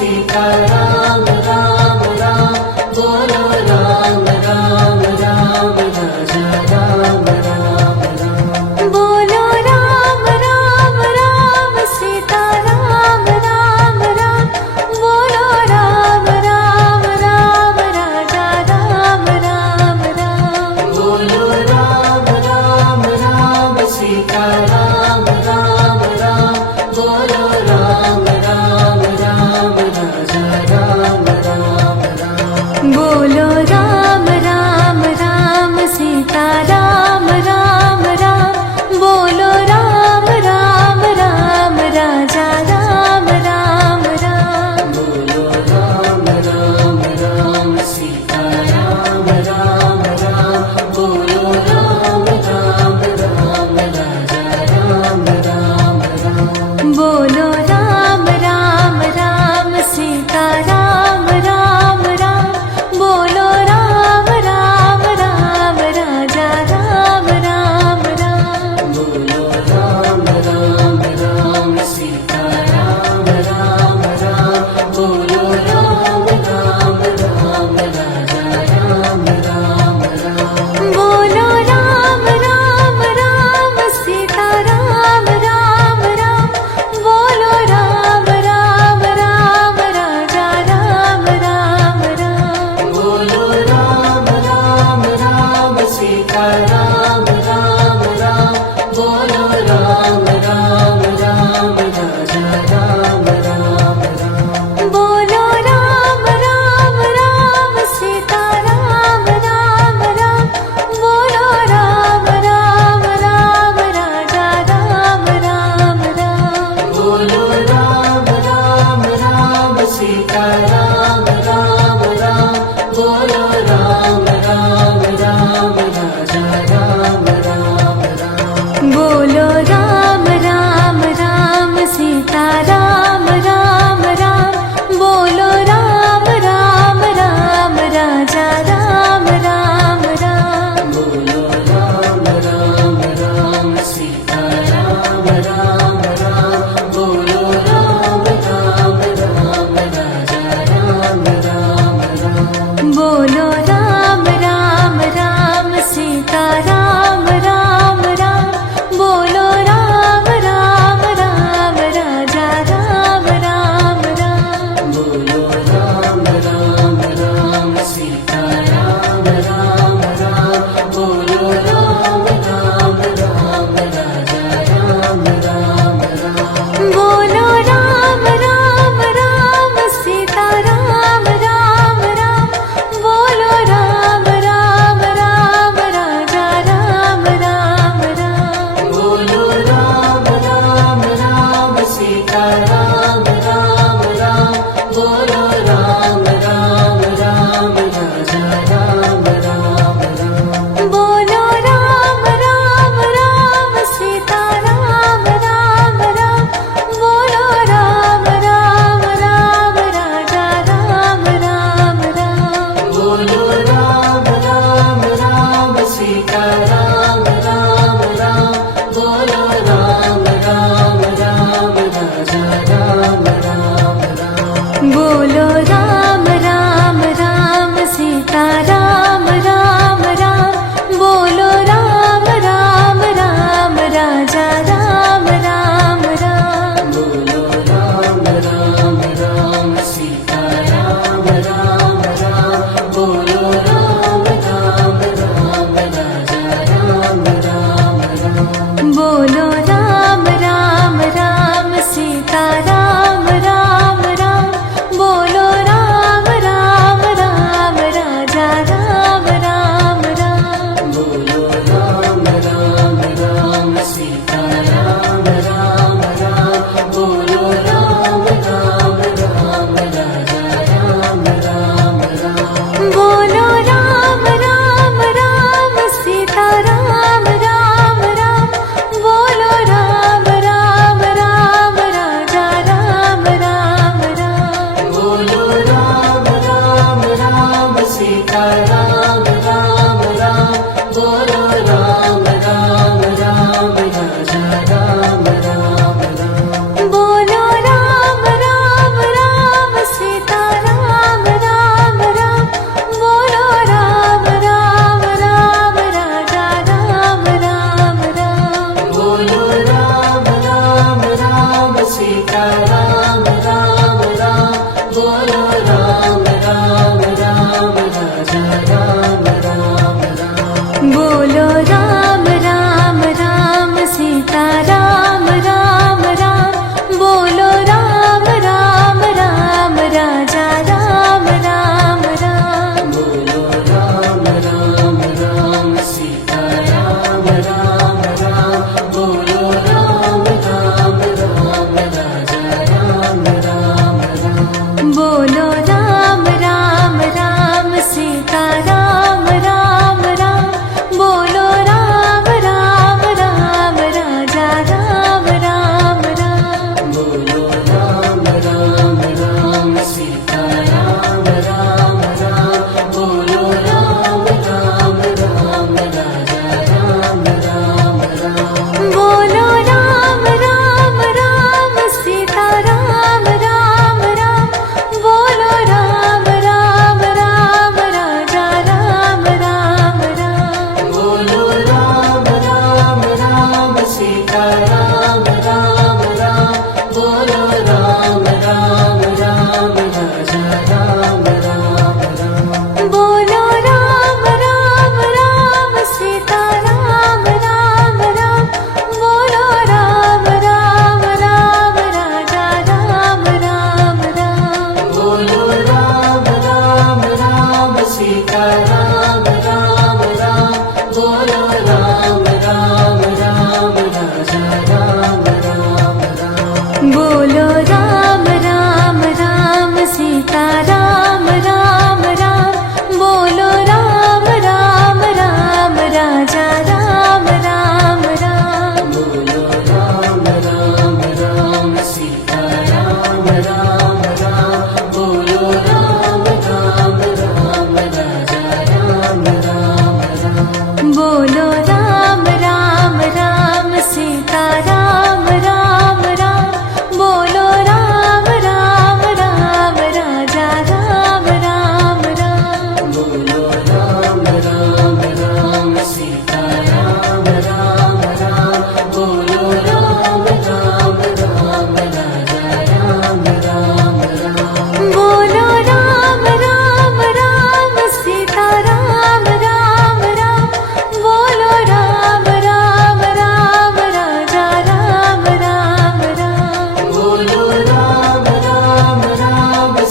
सीता राम राम राम बोलो राम राम राम राजा राम राम राम बोलो राम राम राम सीता राम राम राम बोलो राम राम राम राजा राम राम राम बोलो राम राम राम सीता राम राम राम बोलो राम राम राम राजा राम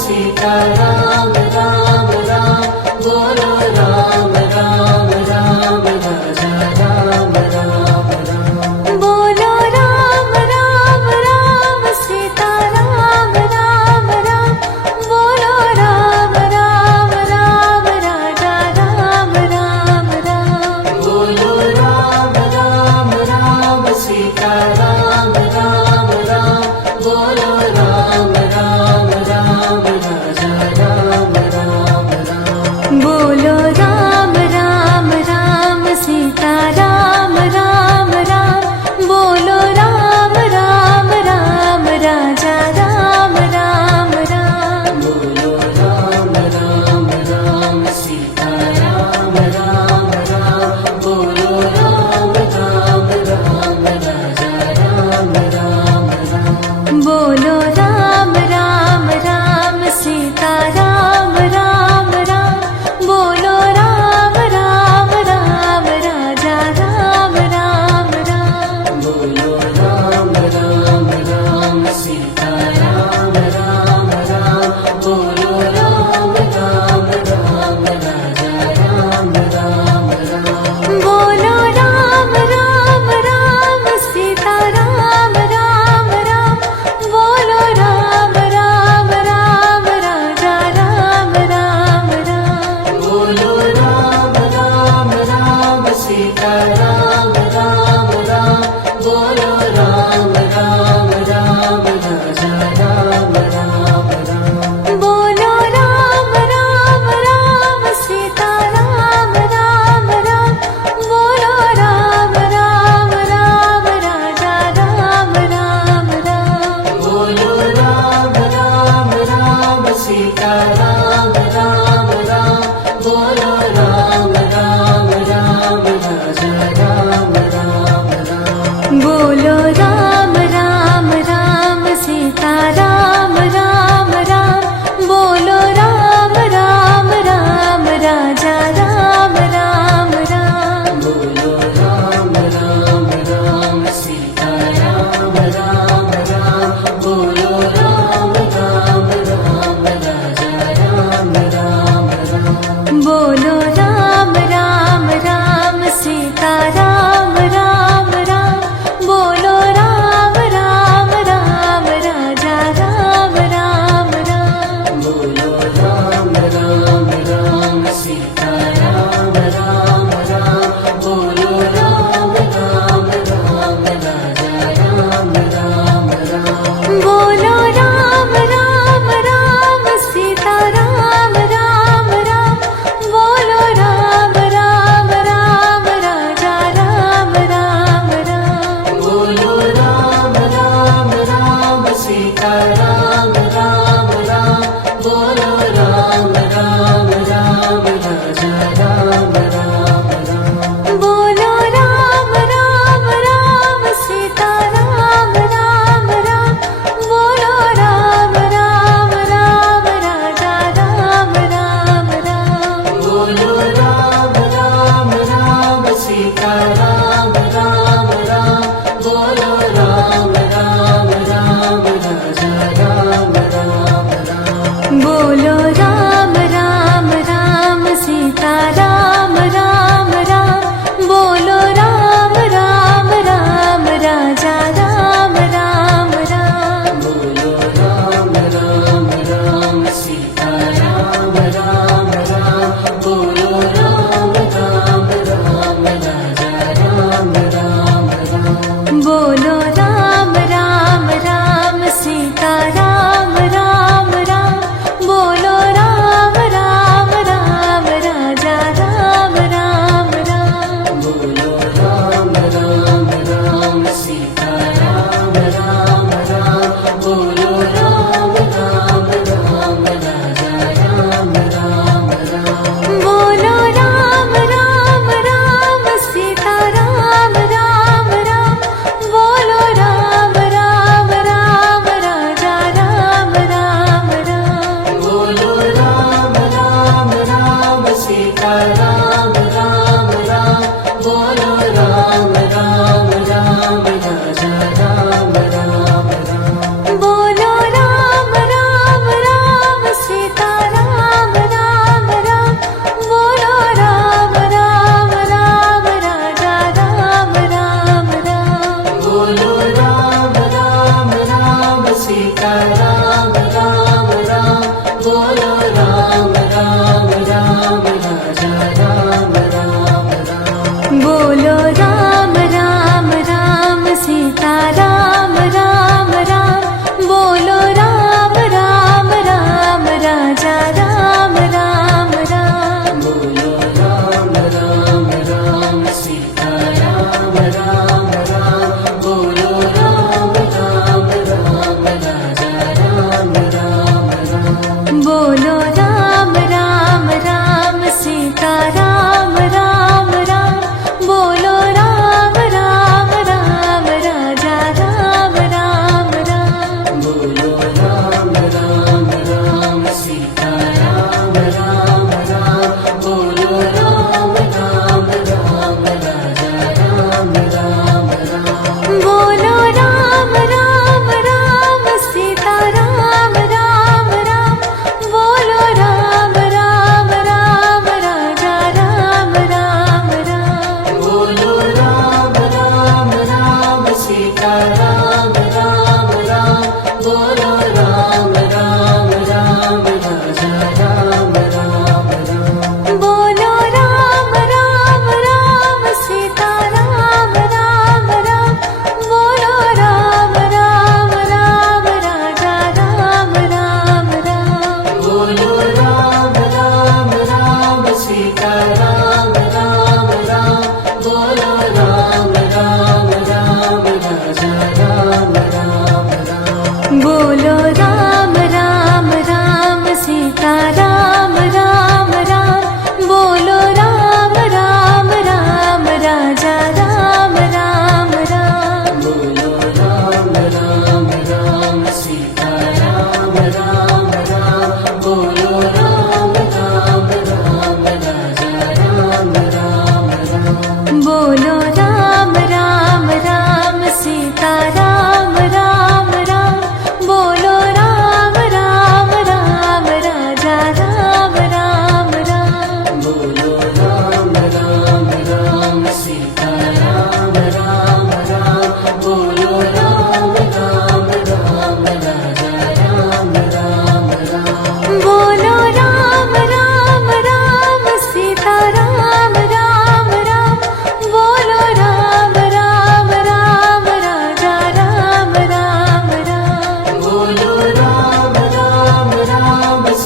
सीता राम राम राम बोलो राम राम राम राजा राम राम राम बोलो राम राम राम सीता राम राम राम बोलो राम राम राम राजा राम राम राम बोलो राम राम राम सीता राम राम राम बोलो राम राम राम राजा राम राम राम बोलो राम राम राम सीता राम राम राम बोलो राम राम राम राजा राम राम राम बोलो राम राम राम सीता राम राम राम बोलो राम राम राम राजा राम राम राम बोलो राम राम राम सीता राम राम राम बोलो राम राम राम राजा राम राम राम बोलो राम राम राम सीता राम राम राम बोलो राम राम राम राजा राम राम राम बोलो राम राम राम सीता राम राम राम बोलो राम राम राम राजा राम राम राम बोलो राम राम राम सीता राम राम राम बोलो राम राम राम राजा राम राम राम बोलो राम राम राम सीता राम राम राम बोलो राम राम राम राजा राम राम राम बोलो राम राम राम सीता राम राम राम बोलो राम राम राम राजा राम राम राम बोलो राम राम राम सीता राम राम राम बोलो राम राम राम राजा राम राम राम बोलो राम राम राम सीता राम राम राम बोलो राम राम राम राजा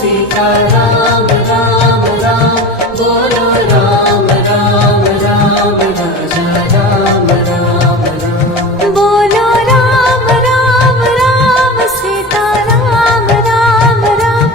सीता राम राम राम बोलो राम राम राम राजा राम राम राम बोलो राम राम राम सीता राम राम राम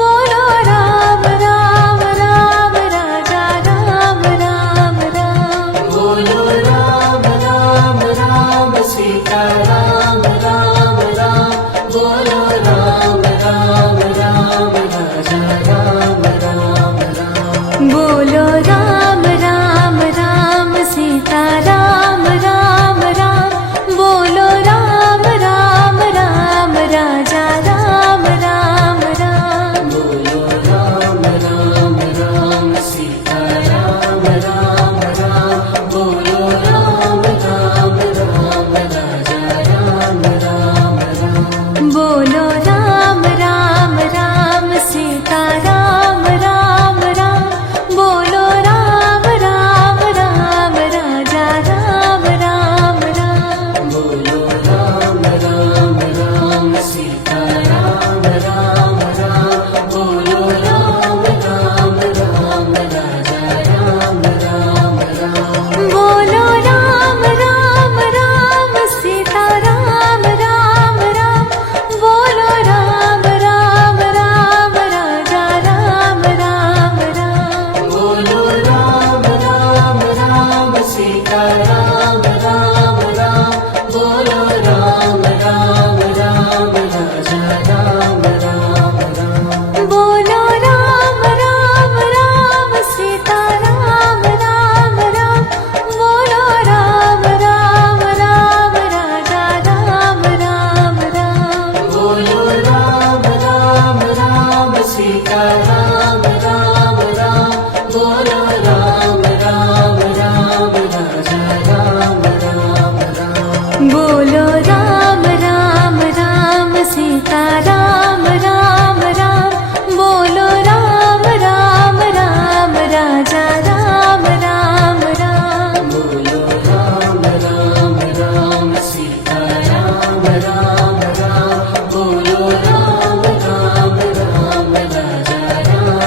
बोलो राम राम राम राजा राम राम राम बोलो राम राम राम सीता राम राम राम बोलो राम राम राम राजा राम राम राम बोलो राम राम राम सीता राम राम राम बोलो राम राम राम राजा राम राम राम बोलो राम राम राम सीता राम राम राम बोलो राम राम राम राजा राम राम राम बोलो राम राम राम सीता राम राम राम बोलो राम राम राम राजा राम राम राम बोलो राम राम राम सीता राम राम राम बोलो राम राम राम राजा राम राम राम बोलो राम राम राम सीता राम राम राम बोलो राम राम राम राजा राम राम राम बोलो राम राम राम सीता राम राम राम बोलो राम राम राम राजा राम राम राम बोलो राम राम राम सीता राम राम राम बोलो राम राम राम राजा राम राम राम बोलो राम राम राम सीता राम राम राम बोलो राम राम राम राजा राम राम राम बोलो राम राम राम सीता राम राम राम बोलो राम राम राम राजा राम राम राम बोलो राम राम राम सीता राम राम राम बोलो राम राम राम राजा राम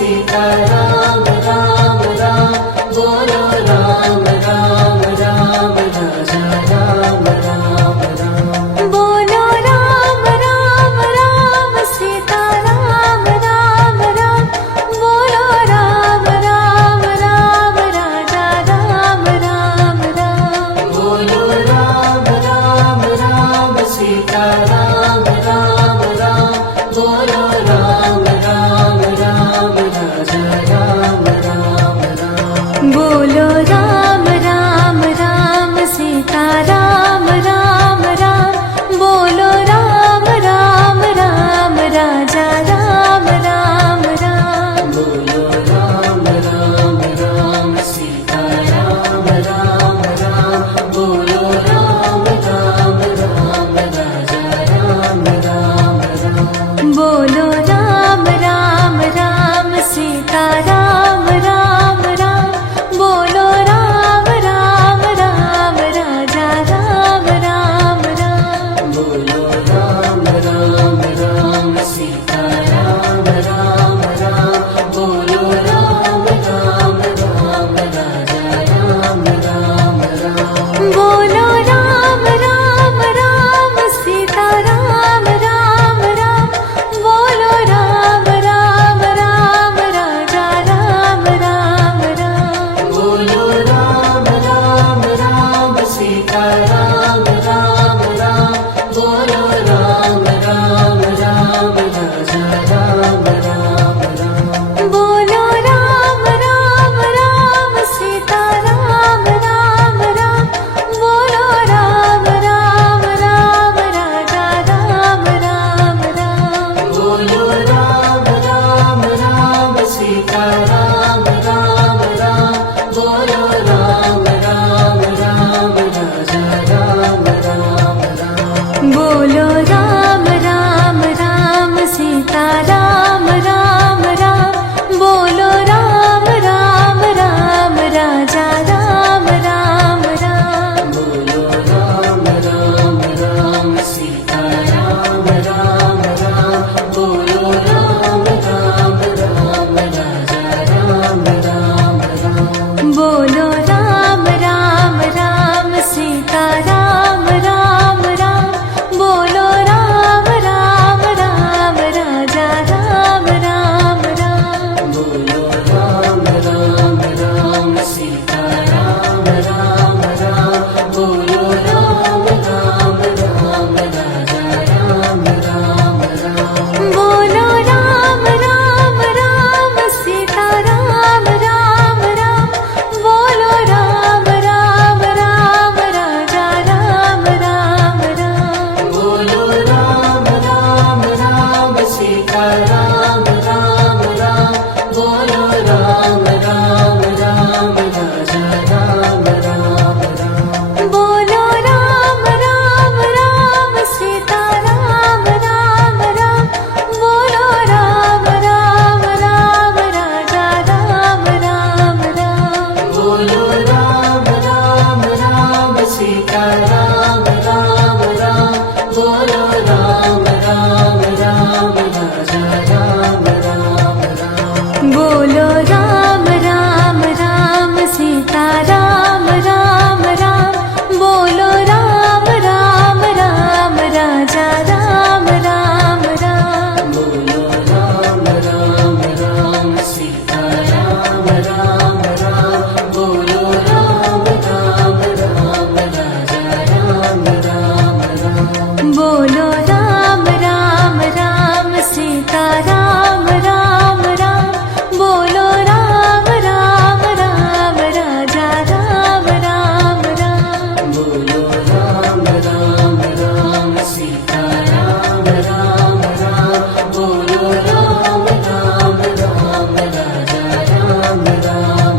सीता राम राम राम बोलो राम राम राम राजा राम राम राम बोलो राम राम राम सीता राम राम राम बोलो राम राम राम राजा राम राम राम बोलो राम राम राम सीता राम राम राम बोलो राम राम राम राजा राम राम राम बोलो राम राम राम सीता राम राम राम बोलो राम राम राम राजा राम राम राम बोलो राम राम राम सीता राम राम राम बोलो राम राम राम राजा राम राम राम बोलो राम राम राम सीता राम राम राम बोलो राम राम राम राजा राम राम राम बोलो राम राम राम सीता राम राम राम बोलो राम राम राम राजा राम राम राम बोलो राम राम राम सीता राम राम राम बोलो राम राम राम राजा राम राम राम बोलो राम राम राम सीता राम राम राम बोलो राम राम राम राजा राम राम राम बोलो राम राम राम सीता राम राम राम बोलो राम राम राम राजा राम राम राम बोलो राम राम राम सीता राम राम राम बोलो राम राम राम राजा राम राम राम बोलो राम राम राम सीता राम राम राम बोलो राम राम राम राजा राम राम राम बोलो राम राम राम सीता राम राम राम बोलो राम राम राम राजा राम राम राम बोलो राम राम राम सीता राम राम राम बोलो राम राम राम राजा राम राम राम बोलो राम राम राम सीता राम राम राम बोलो राम राम राम राजा राम राम राम बोलो राम राम राम सीता राम राम राम बोलो राम राम राम राजा राम राम राम बोलो राम राम राम सीता राम राम राम बोलो राम राम राम राजा राम राम राम बोलो राम राम राम सीता राम राम राम बोलो राम राम राम राजा राम राम राम बोलो राम राम राम सीता राम राम राम बोलो राम राम राम राजा राम राम राम बोलो राम राम राम सीता राम राम राम बोलो राम राम राम राजा राम राम राम बोलो राम राम राम सीता राम राम राम बोलो राम राम राम राजा राम राम राम बोलो राम राम राम सीता राम राम राम बोलो राम राम राम राजा राम राम राम बोलो राम राम राम सीता राम राम राम बोलो राम राम राम राजा राम राम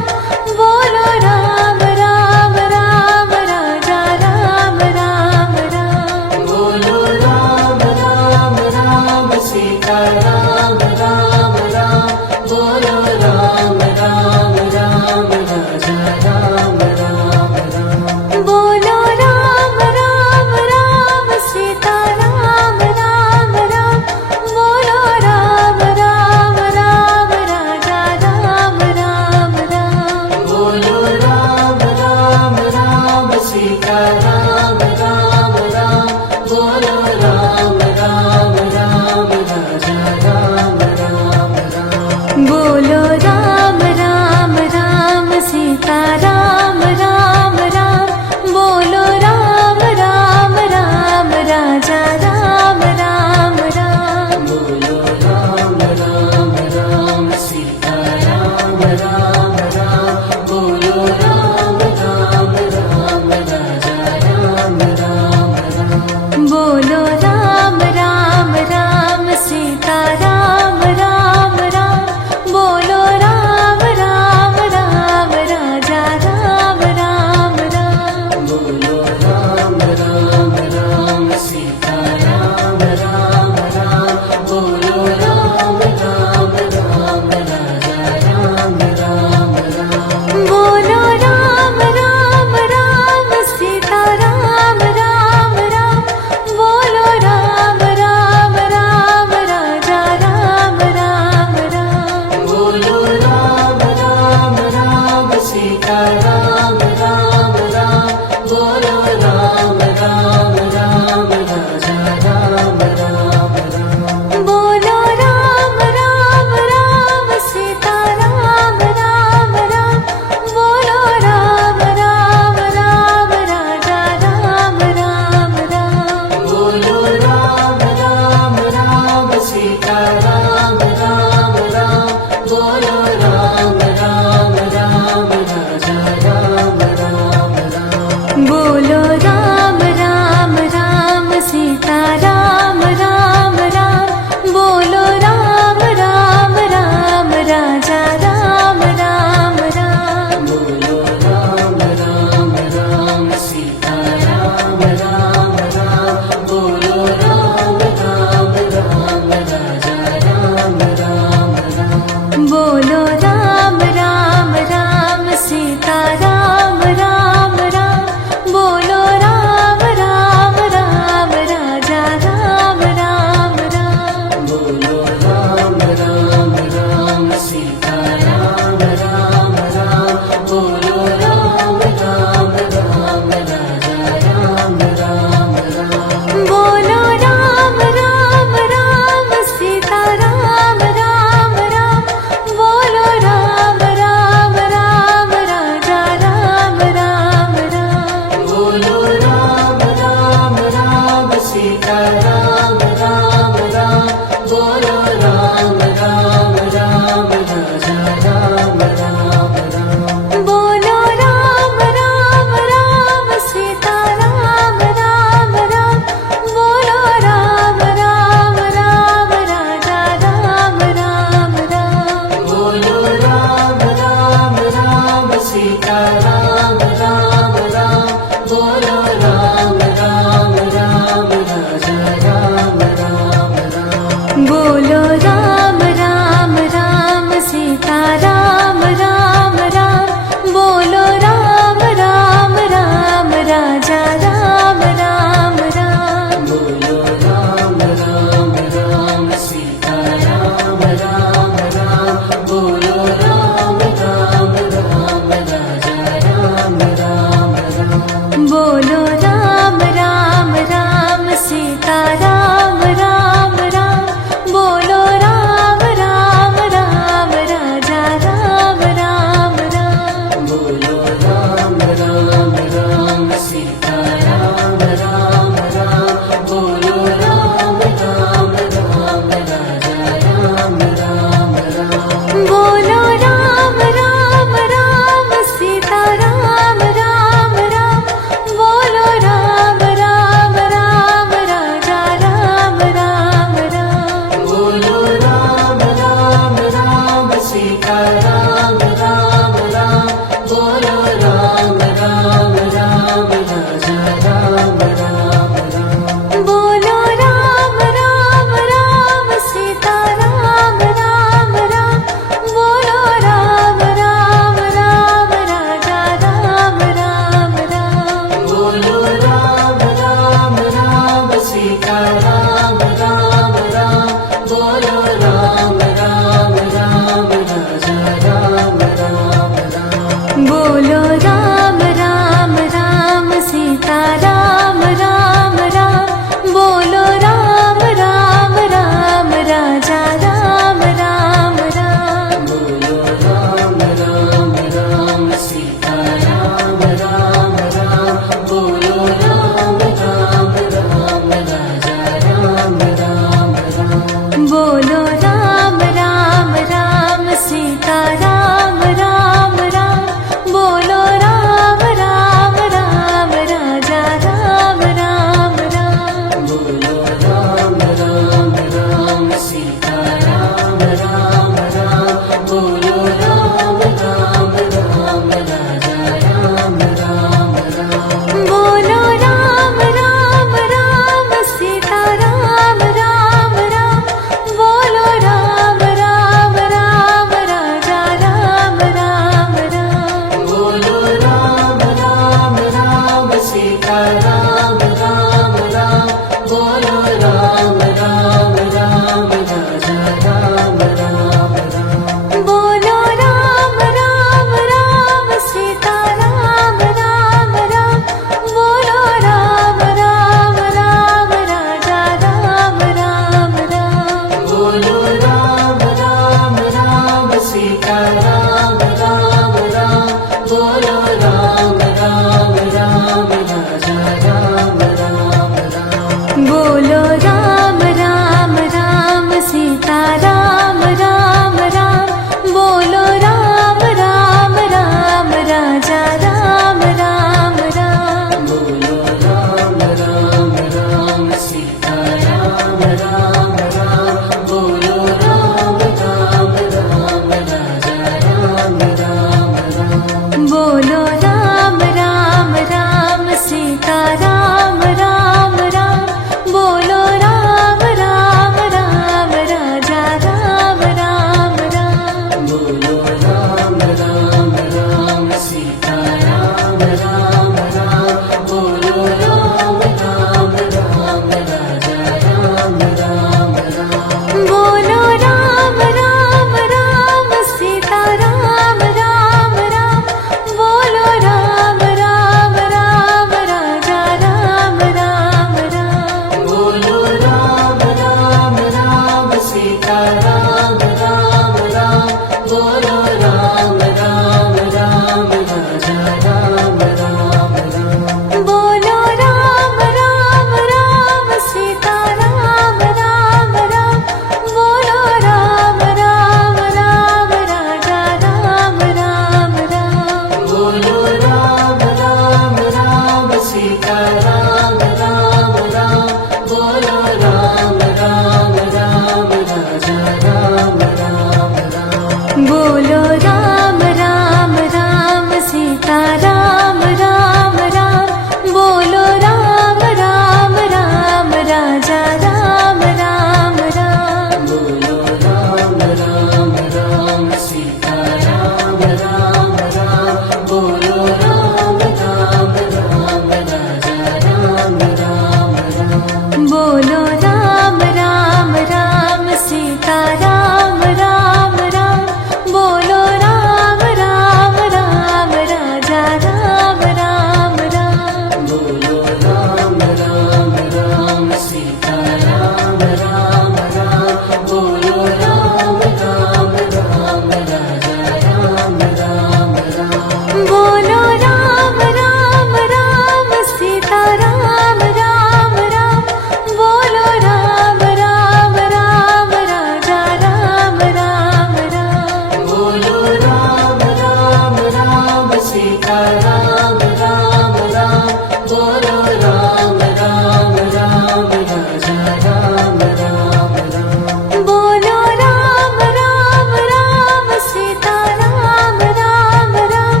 सीता राम राम राम बोलो राम राम राम राजा राम राम राम बोलो राम राम राम सीता राम राम राम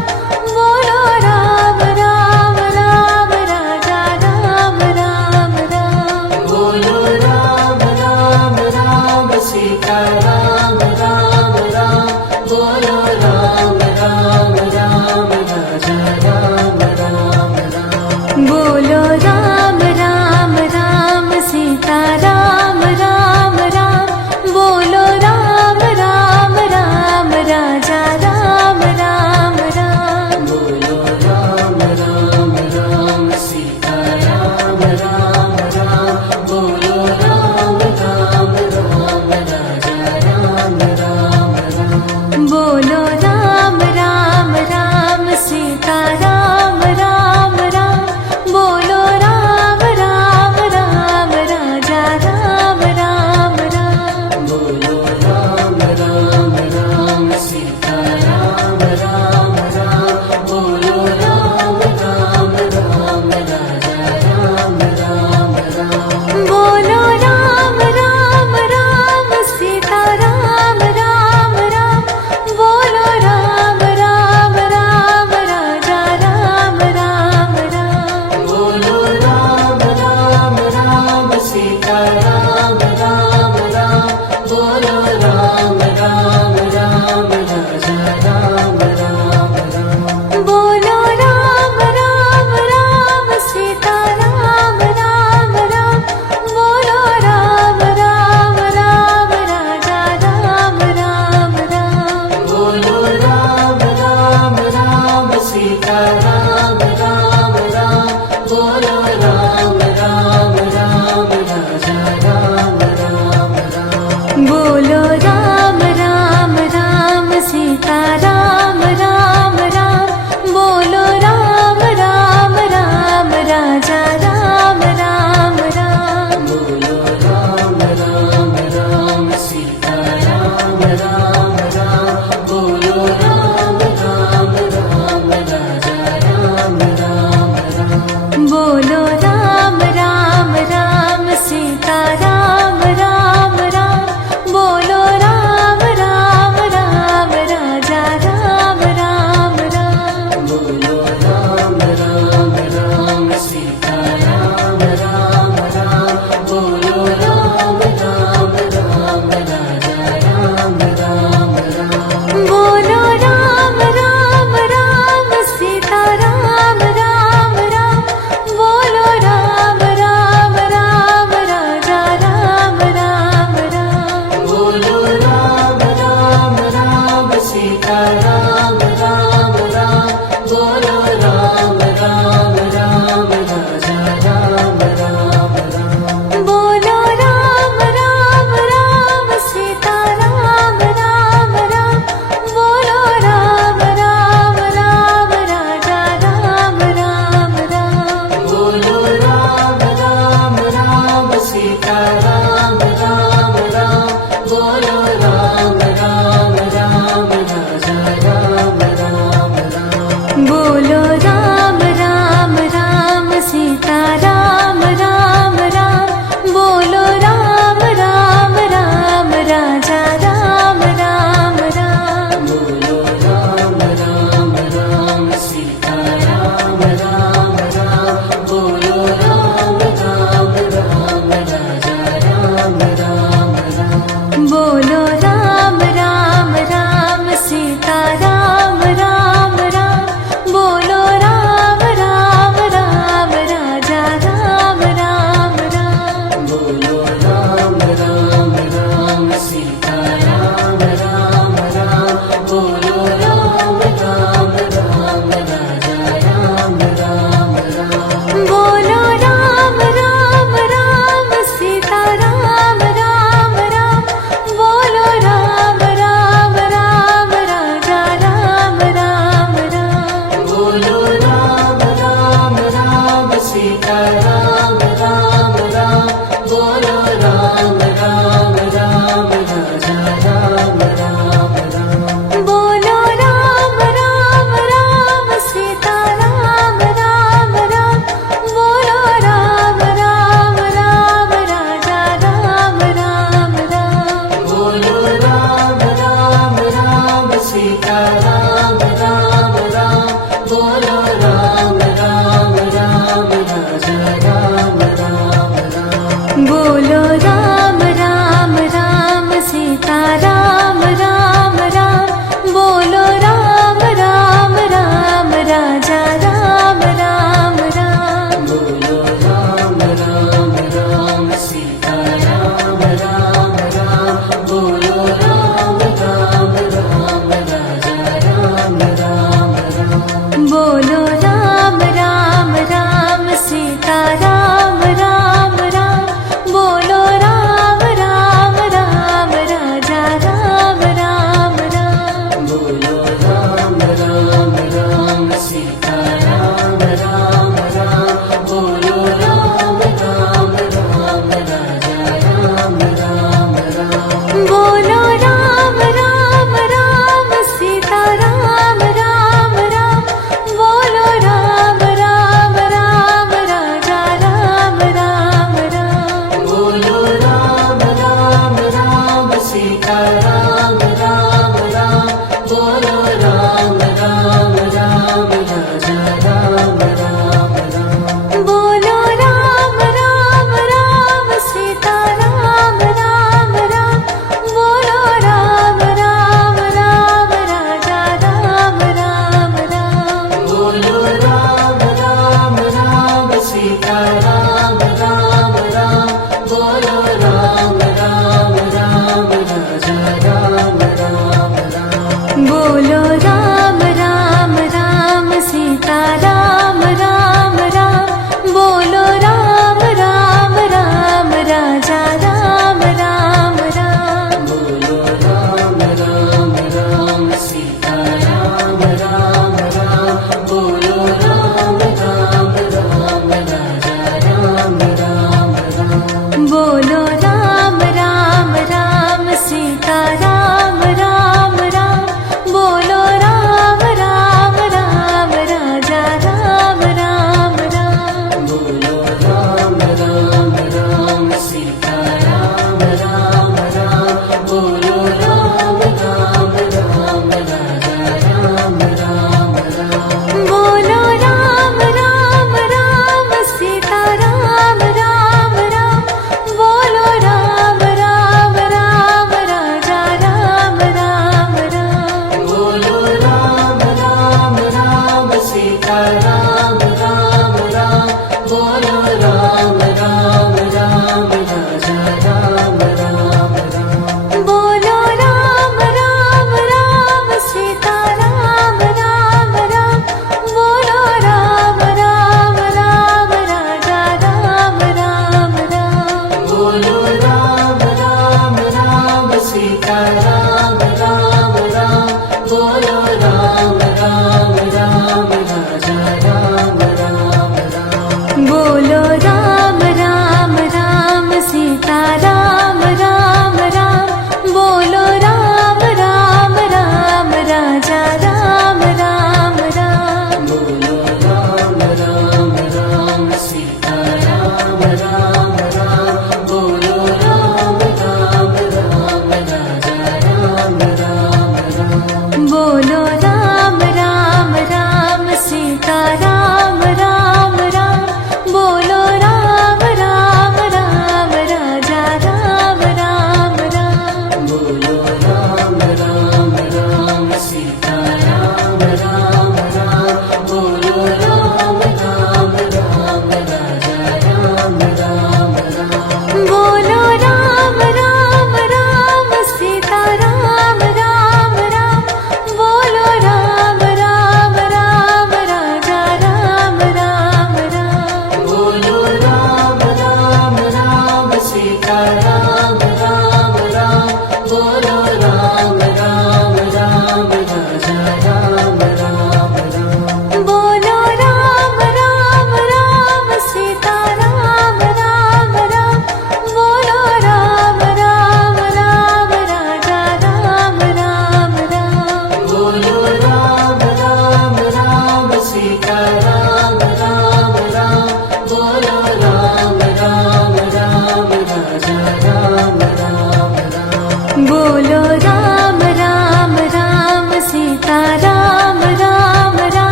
बोलो राम राम राम राजा राम राम राम बोलो राम राम राम सीता राम राम राम बोलो राम राम राम राजा राम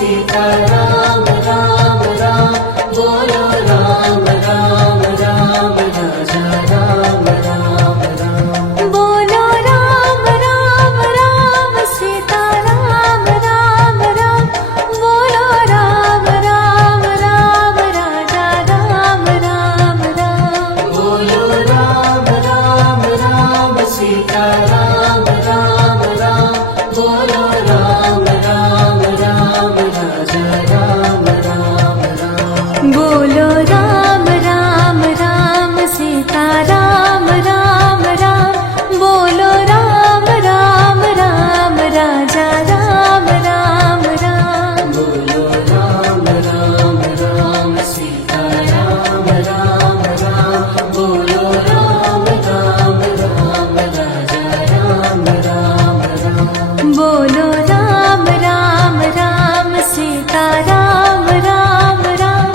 सीता राम राम राम बोलो राम राम राम राजा राम राम राम बोलो राम राम राम सीता राम राम राम बोलो राम राम राम राजा राम राम राम बोलो राम राम राम सीता राम राम राम बोलो राम राम राम राजा राम राम राम बोलो राम राम राम सीता राम राम राम बोलो राम राम राम राजा राम राम राम बोलो राम राम राम सीता राम राम राम बोलो राम राम राम राजा राम राम राम बोलो राम राम राम सीता राम राम राम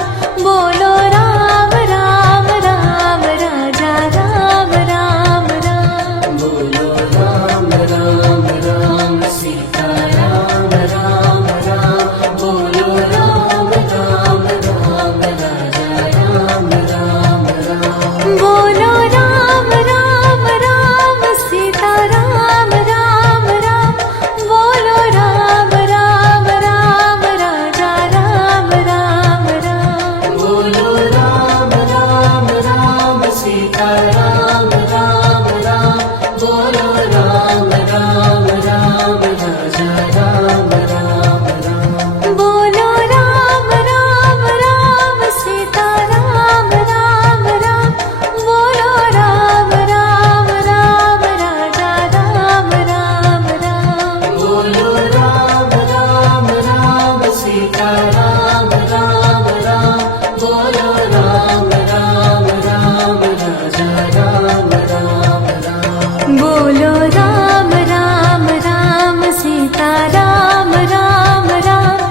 बोलो राम राम राम राजा राम राम राम बोलो राम राम राम सीता राम राम राम बोलो राम राम राम राजा राम राम राम बोलो राम राम राम सीता राम राम राम बोलो राम राम राम राजा राम राम राम बोलो राम राम राम सीता राम राम राम बोलो राम राम राम राजा राम राम राम बोलो राम राम राम सीता राम राम राम बोलो राम राम राम राजा राम राम राम बोलो राम राम राम सीता राम राम राम बोलो राम राम राम राजा राम राम राम बोलो राम राम राम सीता राम राम राम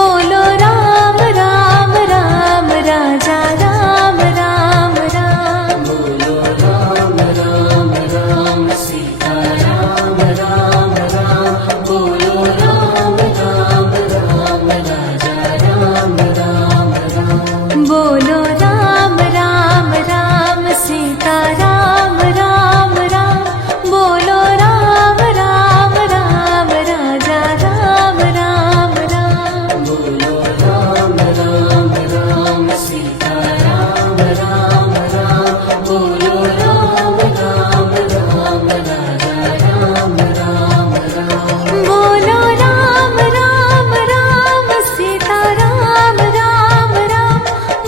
बोलो राम राम राम राजा राम राम राम बोलो राम राम राम सीता राम राम राम बोलो राम राम राम राजा राम राम राम बोलो राम राम राम सीता राम राम राम बोलो राम राम राम राजा राम राम राम बोलो राम राम राम सीता राम राम राम बोलो राम राम राम राजा राम राम राम बोलो राम राम राम सीता राम राम राम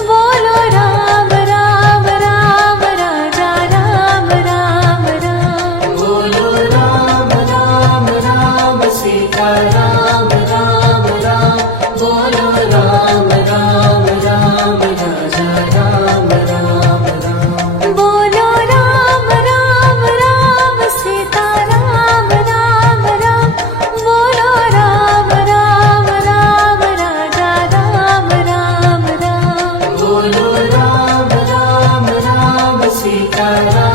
बोलो राम राम राम राजा राम राम राम बोलो राम राम राम सीता राम राम राम बोलो राम राम राम राजा राम राम राम बोलो राम राम राम सीता राम राम राम बोलो राम राम राम राजा राम राम राम बोलो राम राम राम सीता राम